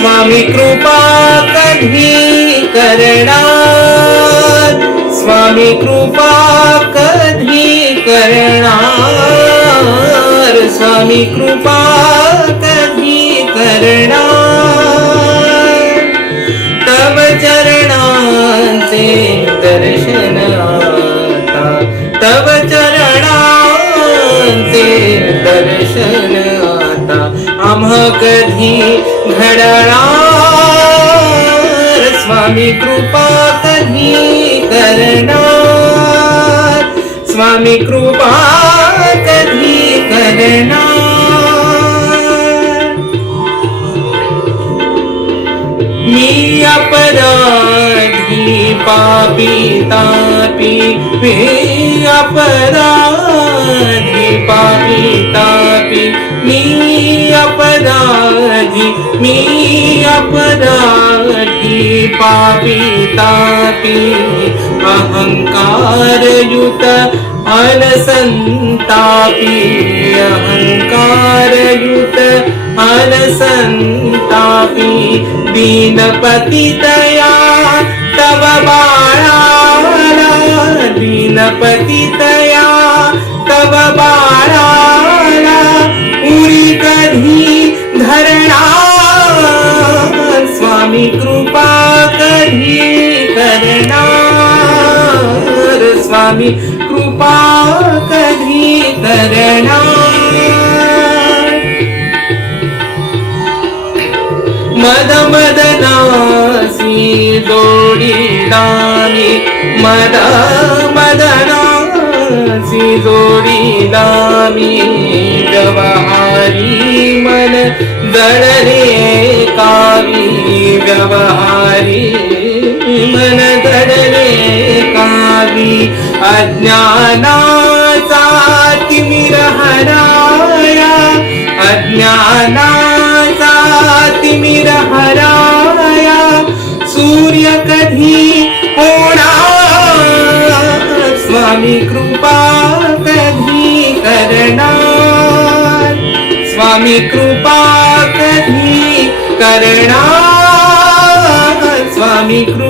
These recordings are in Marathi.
स्वामी कृपा कधी करणार. स्वामी कृपा कधी करणार. स्वामी कृपा कधी करणार. तव चरणांचे दर्शन तव चरणांचे दर्शन कधी घडणार? स्वामी कृपा कधी करणार? स्वामी कृपा कधी करणार? मी अपराधी पापी तापी मी अपराधी पापी तापी मी मी अपराधी पापी तापी अहंकार युत अनसंतापी अहंकार दीनपतितया तव बाळा दीनपतितया तव बाळा स्वामी कृपा कधी करणार? मद मदनासी जोडी जोडीदानी मद मदनासी जोडी जोडीदानी व्यवहारी मन दळले कावी व्यवहारी मन दळले कावी अज्ञानाचा तिमिर हराया अज्ञानाचा तिमिर हराया सूर्य कधी होणार? स्वामी कृपा कधी करणार? स्वामी कृपा कधी करणार? स्वामी कृपा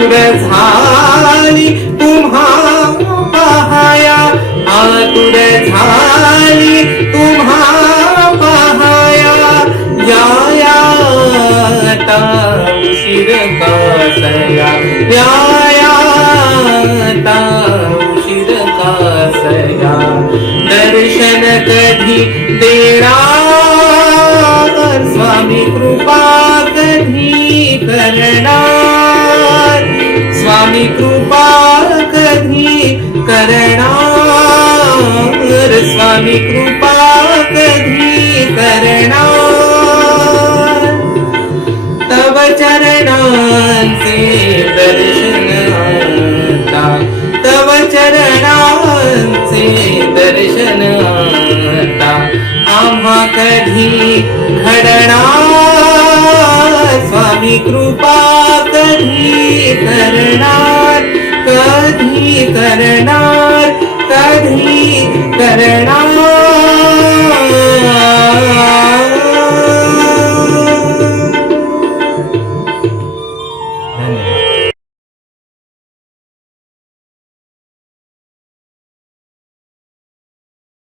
दूर झाली तुम्हा पाहाया आतुर झाली तुम्हा पहाया याया आता उशीर कासया. याया आता उशीर कासया. दर्शन कधी देणार? स्वामी कृपा कधी करणार? स्वामी कृपा कधी करणार? स्वामी कृपा कधी करणार? तव चरणांचे दर्शन आता तव चरणांचे दर्शन आता आम्हा कधी घडणार? स्वामी कृपा करणार कधी करणार कधी करणार?